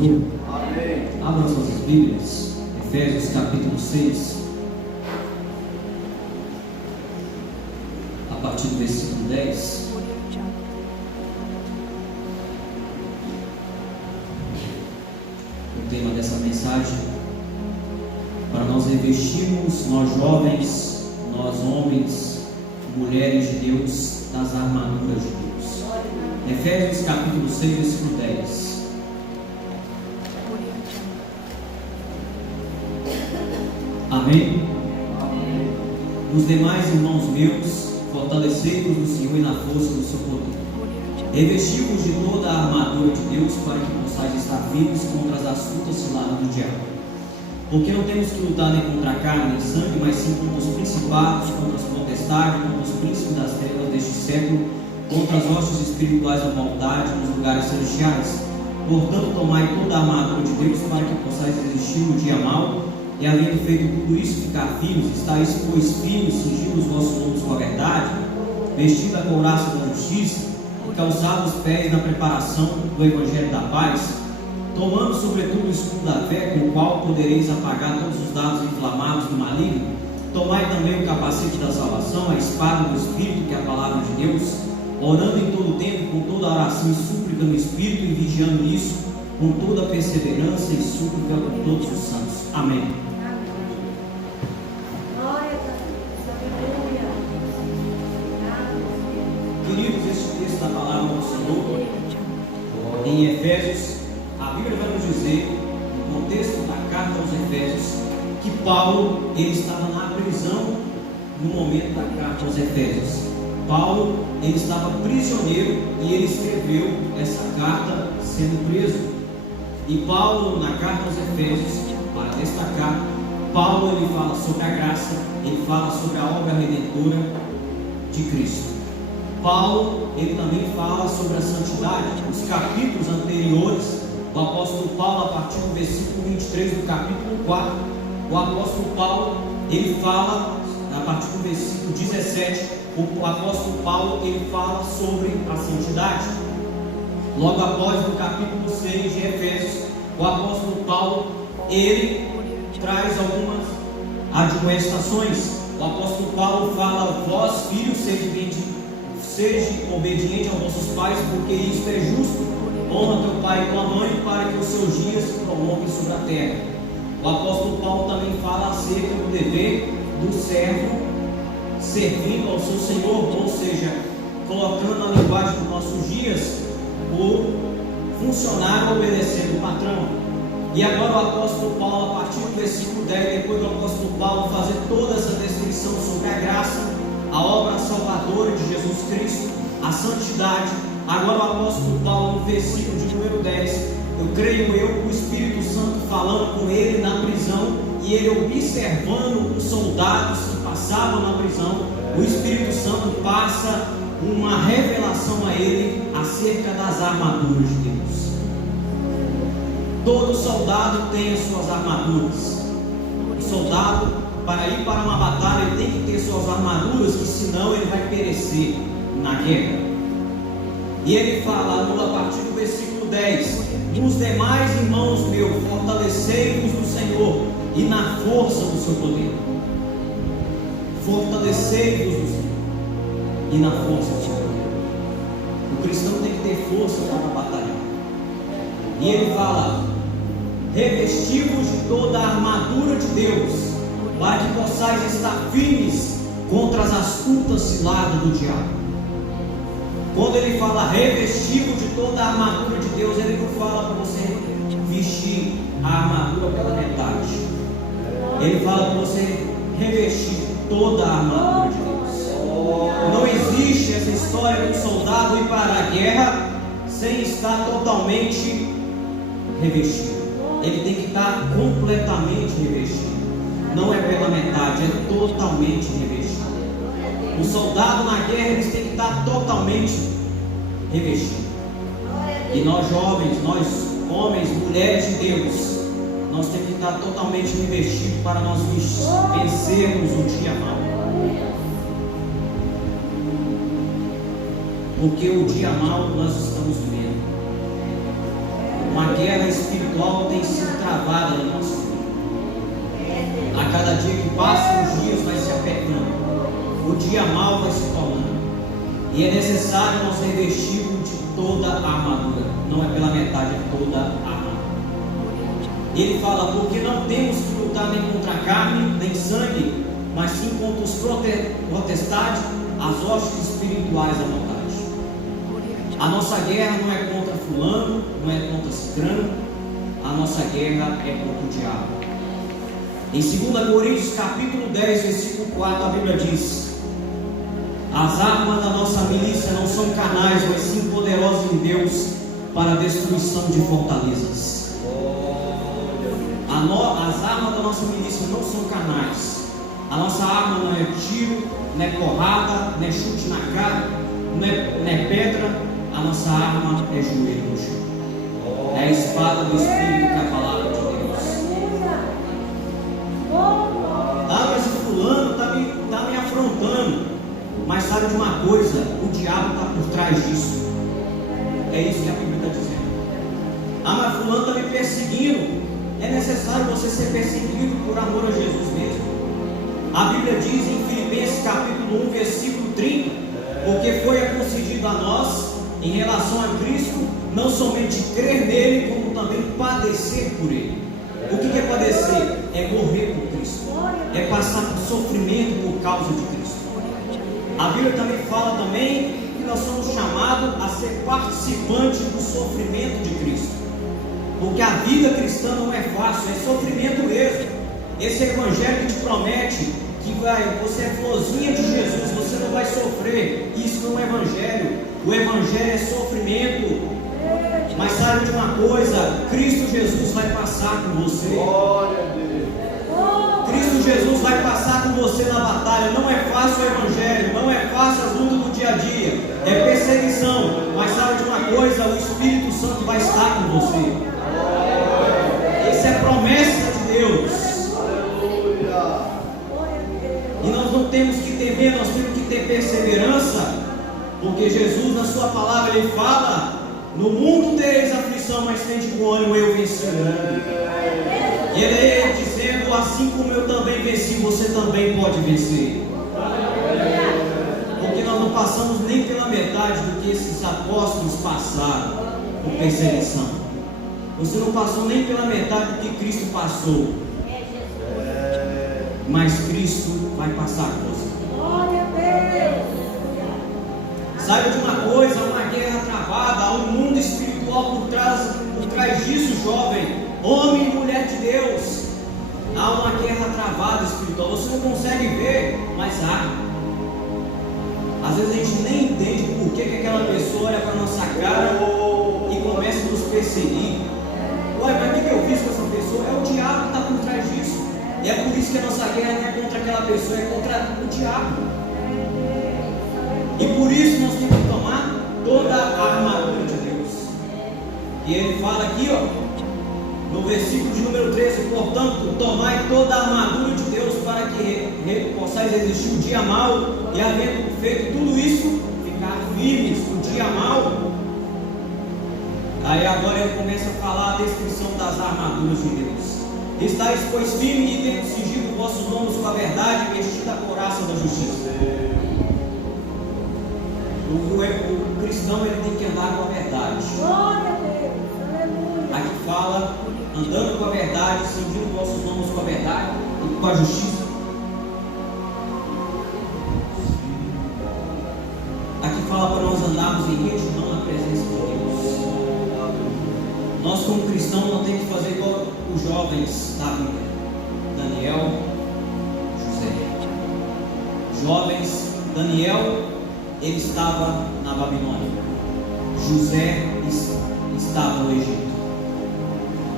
Senhor? Amém. Abram suas Bíblias, Efésios capítulo 6, a partir do versículo 10. O tema dessa mensagem: para nós revestirmos, nós jovens, nós homens, mulheres de Deus, das armaduras de Deus. Efésios capítulo 6, versículo 10. Amém? Amém. Os demais irmãos meus, fortalecei-vos no Senhor e na força do seu poder. Revesti-vos de toda a armadura de Deus, para que possais estar firmes contra as astutas ciladas do diabo. Porque não temos que lutar nem contra a carne nem sangue, mas sim contra os principados, contra as potestades, contra os príncipes das trevas deste século, contra as hostes espirituais da maldade nos lugares celestiais. Portanto, tomai toda a armadura de Deus, para que possais resistir no dia mau, e havendo feito tudo isso, ficar firmes. Estáis, pois, firmes, cingindo os vossos lombos com a verdade, vestindo a couraça da justiça, e calçados os pés na preparação do evangelho da paz, tomando sobretudo o escudo da fé, com o qual podereis apagar todos os dardos inflamados do maligno. Tomai também o capacete da salvação, a espada do Espírito, que é a palavra de Deus, orando em todo o tempo, com toda oração e súplica no Espírito, e vigiando nisso, com toda perseverança e súplica por todos os santos. Amém. Queridos, este texto da palavra do Senhor, em Efésios, a Bíblia vai nos dizer, no contexto da carta aos Efésios, que Paulo, ele estava na prisão no momento da carta aos Efésios. Paulo, ele estava prisioneiro e ele escreveu essa carta sendo preso. E Paulo, na carta aos Efésios, para destacar, Paulo, ele fala sobre a graça, ele fala sobre a obra redentora de Cristo. Paulo, ele também fala sobre a santidade. Nos capítulos anteriores, o apóstolo Paulo, a partir do versículo 23 do capítulo 4, o apóstolo Paulo, ele fala, a partir do versículo 17, o apóstolo Paulo, ele fala sobre a santidade. Logo após, no capítulo 6 de Efésios, o apóstolo Paulo, ele traz algumas admoestações. O apóstolo Paulo fala: vós, filhos, sede obediente aos vossos pais, porque isto é justo. Honra teu pai e tua mãe, para que os seus dias se prolonguem sobre a terra. O apóstolo Paulo também fala acerca do dever do servo servindo ao seu Senhor, ou seja, colocando na linguagem dos nossos dias, o funcionário obedecendo o patrão. E agora o apóstolo Paulo, a partir do versículo 10, depois do apóstolo Paulo fazer toda essa descrição sobre a graça, a obra salvadora de Jesus Cristo, a santidade, agora o apóstolo Paulo, no versículo de número 10, eu creio o Espírito Santo falando com ele na prisão, e ele observando os soldados que passavam na prisão. O Espírito Santo passa uma revelação a ele acerca das armaduras de Deus. Todo soldado tem as suas armaduras. O soldado, para ir para uma batalha, ele tem que ter suas armaduras, que senão ele vai perecer na guerra. E ele fala, a partir do versículo 10: os demais irmãos meus, fortalecei-vos no Senhor e na força do seu poder. Fortalecei-vos no Senhor e na força do seu poder. O cristão tem que ter força para batalhar. E ele fala: revesti-vos de toda a armadura de Deus, para que possais estar firmes contra as astutas ciladas do diabo. Quando ele fala revesti-vos de toda a armadura de Deus, ele não fala para você vestir a armadura pela metade. Ele fala para você revestir toda a armadura de Deus. Não existe essa história de um soldado ir para a guerra sem estar totalmente revestido. Ele tem que estar completamente revestido. Não é pela metade, é totalmente revestido. O soldado na guerra, eles têm que estar totalmente revestido. E nós jovens, nós homens, mulheres de Deus, nós temos que estar totalmente revestidos para nós vencermos o dia mau. Porque o dia mau nós estamos vivendo. uma guerra espiritual tem sido travada no nosso mundo. A cada dia que passa, os dias vai se apertando, o dia mau vai se tornando, e é necessário nós revestirmos de toda a armadura. Não é pela metade, é toda a armadura. Ele fala: porque não temos que lutar nem contra a carne, nem sangue, mas sim contra os potestades, as hostes espirituais da maldade. A nossa guerra não é contra fulano, não é contra cicrano, a nossa guerra é contra o diabo. Em 2 Coríntios capítulo 10, versículo 4, a Bíblia diz: as armas da nossa milícia não são carnais, mas sim poderosas em Deus para a destruição de fortalezas. As armas da nossa milícia não são carnais. A nossa arma não é tiro, não é porrada, não é chute na cara, não é pedra. A nossa arma é joelho no chão. É a espada do Espírito, que é a palavra de Deus. Ah, mas o fulano está me afrontando. Mas sabe de uma coisa? O diabo está por trás disso. É isso que a Bíblia está dizendo. Ah, mas fulano está me perseguindo. É necessário você ser perseguido por amor a Jesus mesmo. A Bíblia diz em Filipenses capítulo 1, versículo 30: porque foi concedido a nós, em relação a Cristo, não somente crer nele, como também padecer por ele. O que é padecer? É morrer por Cristo, é passar por sofrimento por causa de Cristo. A Bíblia também fala que nós somos chamados a ser participantes do sofrimento de Cristo. Porque a vida cristã não é fácil, é sofrimento mesmo. Esse evangelho que te promete que você é florzinha de Jesus, você não vai sofrer. Isso não é evangelho. O evangelho é sofrimento. Mas sabe de uma coisa? Cristo Jesus vai passar com você. Glória a Deus. Cristo Jesus vai passar com você na batalha. Não é fácil o evangelho, não é fácil as lutas do dia a dia, é perseguição. Mas sabe de uma coisa? O Espírito Santo vai estar com você. Essa é a promessa de Deus. E nós não temos que temer, nós temos que ter perseverança, porque Jesus, na sua palavra, ele fala: no mundo tereis aflição, mas tende bom ânimo, eu venci o mundo. E ele é dizendo: assim como eu também venci, você também pode vencer. Porque nós não passamos nem pela metade do que esses apóstolos passaram por perseguição. Você não passou nem pela metade do que Cristo passou. Mas Cristo vai passar com você. Saiba de uma coisa: uma guerra travada, há um mundo espiritual por trás disso, jovem, homem e mulher de Deus. Há uma guerra travada espiritual. Você não consegue ver, mas há. Às vezes a gente nem entende por que aquela pessoa olha para a nossa cara e começa a nos perseguir. Olha, mas o que eu fiz com essa pessoa? É o diabo que está por trás disso. E é por isso que a nossa guerra não é contra aquela pessoa, é contra o diabo. E por isso nós temos que tomar toda a armadura de Deus. E ele fala aqui, no versículo de número 13: portanto, tomai toda a armadura de Deus, para que possais resistir o dia mau, e havendo feito tudo isso, ficar firmes no dia mau. Aí agora ele começa a falar a descrição das armaduras de Deus. Estais, pois, firmes, e tendo cingido vossos lombos com a verdade, e vestido a couraça da justiça. O cristão, ele tem que andar com a verdade. Glória a Deus, aleluia. Aqui fala: andando com a verdade, cingindo vossos lombos com a verdade e com a justiça. Aqui fala para nós andarmos em retidão na presença de Deus. Nós, como cristãos, não temos que fazer igual os jovens da Bíblia: Daniel, José. Jovens, Daniel, ele estava na Babilônia. José estava no Egito.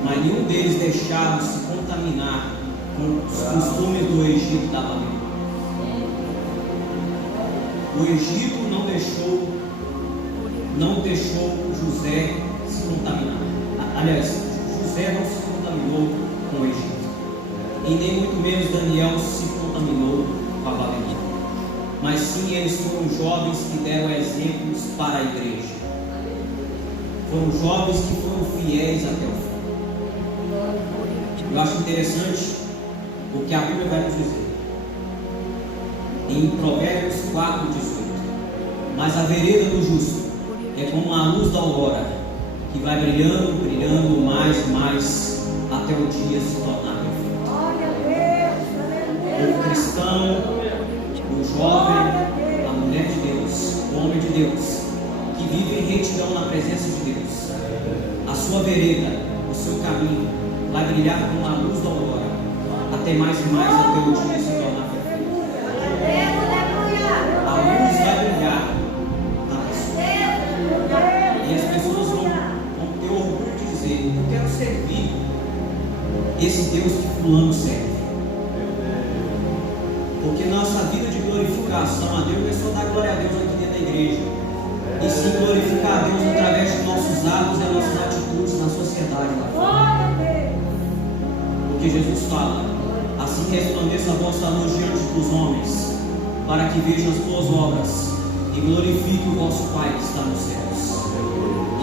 Mas nenhum deles deixaram se contaminar com os costumes do Egito da Babilônia. O Egito não deixou José se contaminar. Aliás, José não se contaminou com o Egito, e nem muito menos Daniel se contaminou com a Babilônia. Mas sim, eles foram jovens que deram exemplos para a igreja. foram jovens que foram fiéis até o fim. Eu acho interessante o que a Bíblia vai nos dizer. Em Provérbios 4:18. Mas a vereda do justo é como a luz da aurora, que vai brilhando, brilhando mais e mais até o dia se tornar perfeito. O cristão, o jovem, a mulher de Deus, o homem de Deus, que vive em retidão na presença de Deus, a sua vereda, o seu caminho vai brilhar como a luz da aurora, até mais e mais até o dia se tornar perfeito. A luz vai brilhar na pessoa, e as pessoas vão ter orgulho de dizer: eu quero servir esse Deus que fulano serve. Porque nossa vida de glorificação a Deus não é só dar glória a Deus aqui dentro da igreja, e sim glorificar a Deus através de nossos atos e nossas atitudes na sociedade lá fora. Porque Jesus fala: assim resplandeça a vossa luz diante dos homens, para que vejam as boas obras e glorifique o vosso Pai que está nos céus.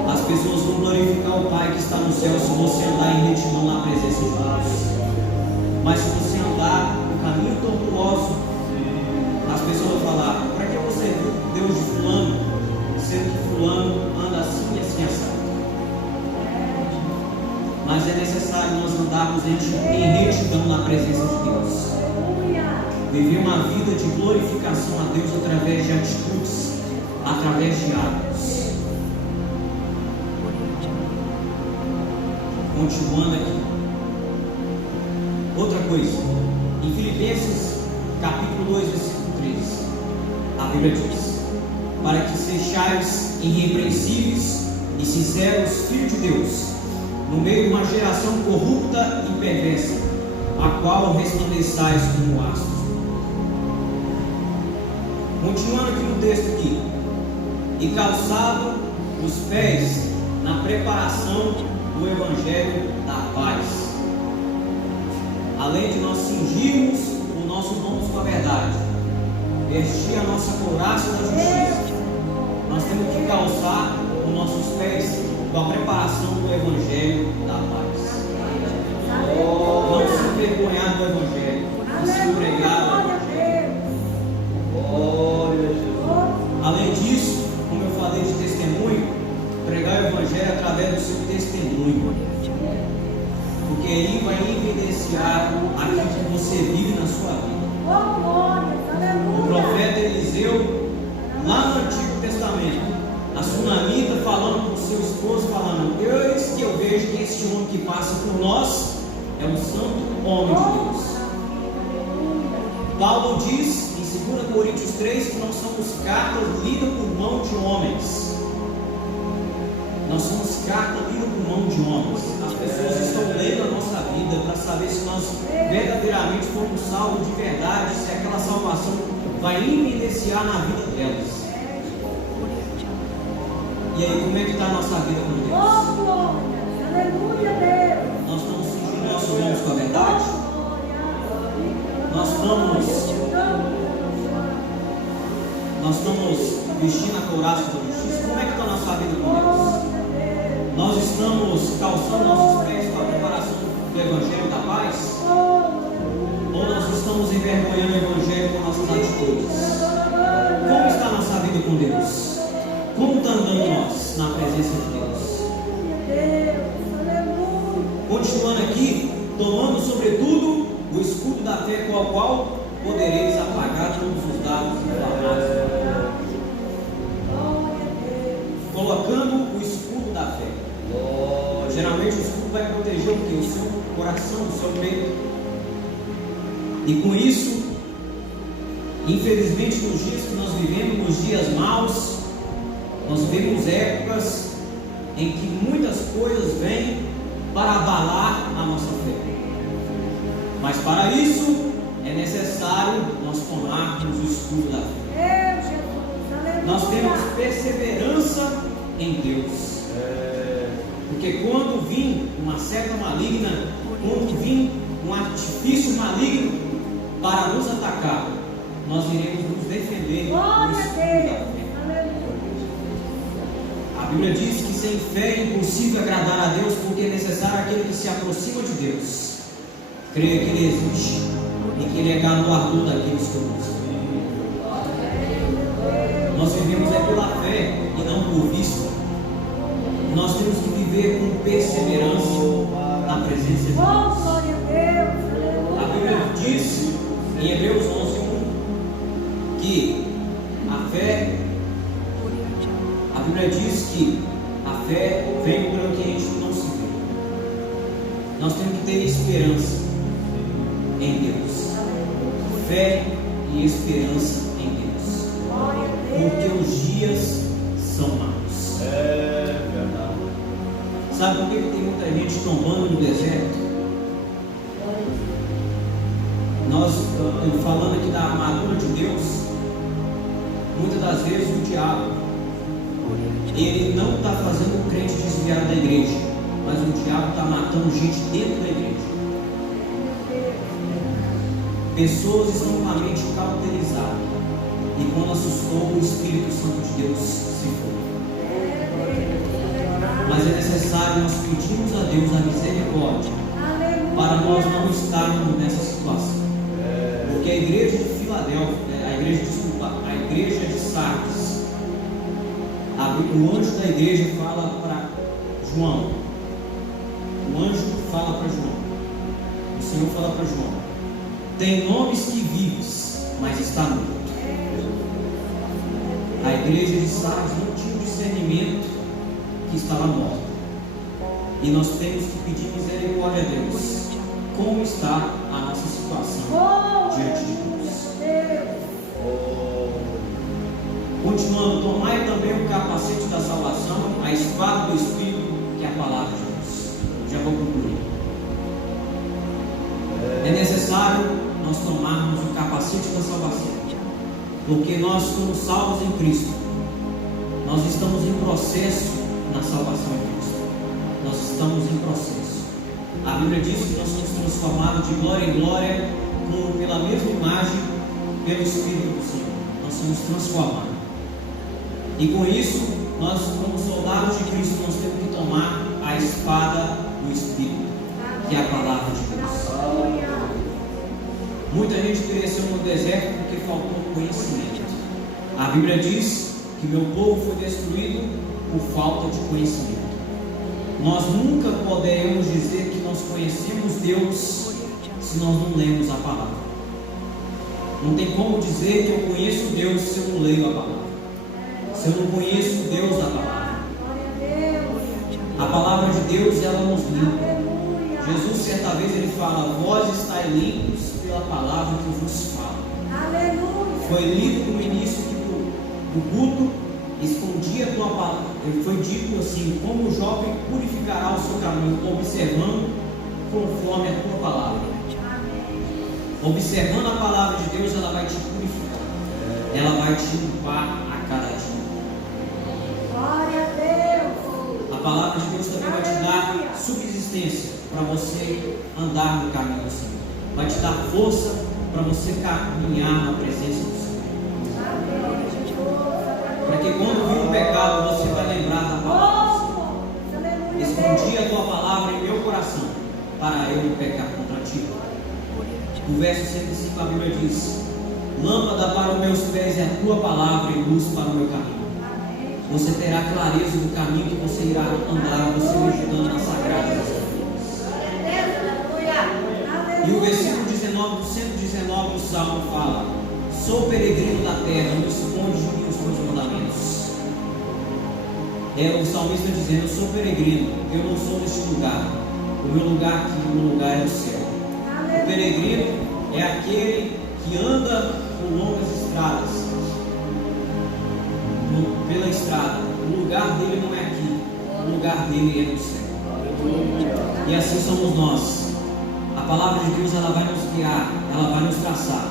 As pessoas vão glorificar o Pai que está no céu se você andar em retidão na presença de Deus. Mas se você andar no caminho tortuoso, as pessoas vão falar: para que você viu Deus de fulano, sendo que fulano anda assim e assim assado? Mas é necessário nós andarmos em retidão na presença de Deus. Viver uma vida de glorificação a Deus através de atitudes, através de atos. Continuando aqui. Outra coisa, em Filipenses capítulo 2, versículo 13, a Bíblia diz: para que sejais irrepreensíveis e sinceros, filhos de Deus, no meio de uma geração corrupta e perversa, a qual resplandeçais como astros. Continuando aqui no texto aqui: e calçado os pés na preparação do Evangelho da paz, além de nós cingirmos os nossos lombos com a verdade, vestir a nossa couraça da justiça, nós temos que calçar os nossos pés com a preparação do Evangelho da paz. Não se envergonhar do Evangelho, e se pregar o Evangelho. Além disso, como eu falei de testemunho, pregar o Evangelho através do seu testemunho, porque aí vai evidenciar aquilo que você vive na sua vida. O profeta Eliseu, lá no Antigo Testamento, a sunamita falando com o seu esposo, falando: eis que eu vejo que este homem que passa por nós é um santo homem de Deus. Paulo diz em 2 Coríntios 3 que nós somos cartas lidas por mão de homens. Nós somos cartas lidas por mão de homens. As pessoas estão lendo a nossa vida para saber se nós verdadeiramente fomos salvos de verdade, se aquela salvação vai evidenciar na vida delas. E aí, como é que está a nossa vida com Deus? Nós estamos cingindo nossos lombos com a verdade? Nós estamos vestindo a couraça da justiça? Como é que está a nossa vida com Deus? Nós estamos calçando nossos pés com a preparação do Evangelho da paz? Ou nós estamos envergonhando o Evangelho com nossas atitudes? Como está a nossa vida com Deus? Como está andando nós na presença de Deus? Continuando aqui, tomando sobretudo o escudo da fé, com o qual podereis apagar todos os dados inflamados. Colocando o escudo da fé. Geralmente o escudo vai proteger o que? O seu coração, o seu peito. E com isso, infelizmente, nos dias que nós vivemos, nos dias maus, nós vivemos épocas em que muitas coisas vêm para abalar a nossa fé. Mas para isso é necessário nós tomarmos o escudo da fé. Nós temos perseverança em Deus. Porque quando vir uma seta maligna, quando vir um artifício maligno para nos atacar, nós iremos nos defender com o escudo da fé. A Bíblia diz que sem fé é impossível agradar a Deus, porque é necessário aquele que se aproxima de Deus creia que Ele existe e que Ele é galardoador daqueles que o buscam. Nós vivemos é pela fé e não por vista. Nós temos que viver com perseverança na presença de Deus. A Bíblia diz em Hebreus 11:1 que a Bíblia diz que a fé vem pelo que a gente não se vê. Nós temos que ter esperança em Deus. Fé e esperança em Deus. Porque os dias são maus. É verdade. Sabe por que tem muita gente tombando no deserto? Nós, falando aqui da armadura de Deus, muitas das vezes o diabo, ele não está fazendo o crente desviar da igreja, mas o diabo está matando gente dentro da igreja. Pessoas estão com a mente cauterizada, e quando assustou, o Espírito Santo de Deus se foi. Mas é necessário nós pedirmos a Deus a misericórdia para nós não estarmos nessa situação. Porque a igreja de Filadélfia, a igreja de Sardes, o anjo da igreja fala para João. O anjo fala para João. O Senhor fala para João: tem nomes que vives, mas está morto. A igreja de Sardes não tinha o discernimento que estava morta. E nós temos que pedir misericórdia a Deus. Como está a nossa situação diante de Deus? Continuando, tomai também o capacete da salvação, a espada do Espírito, que é a palavra de Deus. Já vou concluir. É necessário nós tomarmos o capacete da salvação, porque nós somos salvos em Cristo. Nós estamos em processo na salvação em Cristo. Nós estamos em processo. A Bíblia diz que nós somos transformados de glória em glória, pela mesma imagem, pelo Espírito do Senhor. Nós somos transformados. E com isso, nós, como soldados de Cristo, nós temos que tomar a espada do Espírito, que é a palavra de Deus. Muita gente pereceu no deserto porque faltou conhecimento. A Bíblia diz que meu povo foi destruído por falta de conhecimento. Nós nunca poderemos dizer que nós conhecemos Deus se nós não lemos a palavra. Não tem como dizer que eu conheço Deus se eu não leio a palavra. Se eu não conheço Deus da palavra. A palavra de Deus, ela nos limpa. Jesus, certa vez, ele fala: vós estáis limpos pela palavra que eu vos falo. Foi lido no início do culto, escondi a tua palavra. Foi dito assim: como o jovem purificará o seu caminho, observando conforme a tua palavra. Observando a palavra de Deus, ela vai te purificar. Ela vai te limpar a cada dia. Glória a Deus. A palavra de Deus também vai te dar subsistência para você andar no caminho do Senhor. Vai te dar força para você caminhar na presença do Senhor. Para que quando vir um pecado, você vai lembrar da palavra do Senhor. Escondi a tua palavra em meu coração, para eu não pecar contra ti. No verso 105 a Bíblia diz: lâmpada para os meus pés é a tua palavra e luz para o meu caminho. Você terá clareza do caminho que você irá andar, você meditando nas sagradas escrituras. E o versículo 19 do 119 do Salmo fala: sou peregrino da terra, não esconde de mim os teus mandamentos. É o salmista dizendo: eu sou peregrino, eu não sou deste lugar. O meu lugar aqui, o meu lugar é o céu. O peregrino é aquele que anda por longas estradas, pela estrada. O lugar dele não é aqui, o lugar dele é no céu. E assim somos nós. A palavra de Deus, ela vai nos guiar, ela vai nos traçar,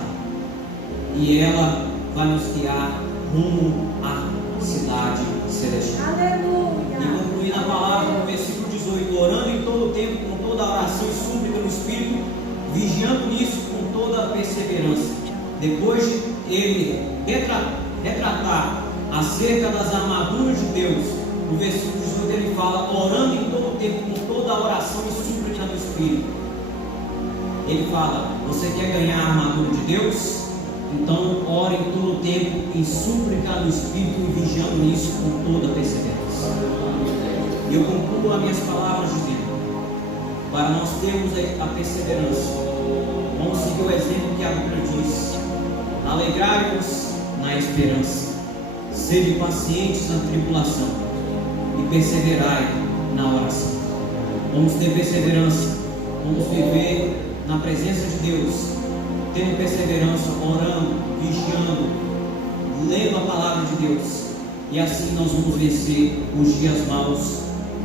e ela vai nos guiar rumo à cidade celestial. E concluindo a palavra no versículo 18: orando em todo o tempo, com toda a oração e súplica no Espírito, vigiando nisso com toda a perseverança. Depois de ele retratar acerca das armaduras de Deus, no versículo 18 ele fala: orando em todo tempo, com toda a oração e súplica no Espírito. Ele fala: você quer ganhar a armadura de Deus? Então ore em todo tempo, em súplica no Espírito e vigiando nisso com toda perseverança. E eu concluo as minhas palavras dizendo: para nós termos a perseverança, vamos seguir o exemplo que a Bíblia diz: alegrai-vos na esperança, sede pacientes na tribulação e perseverai na oração. Vamos ter perseverança, vamos viver na presença de Deus, tendo perseverança, orando, vigiando, lendo a palavra de Deus, e assim nós vamos vencer os dias maus,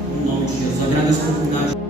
no nome de Jesus. Agradeço a oportunidade.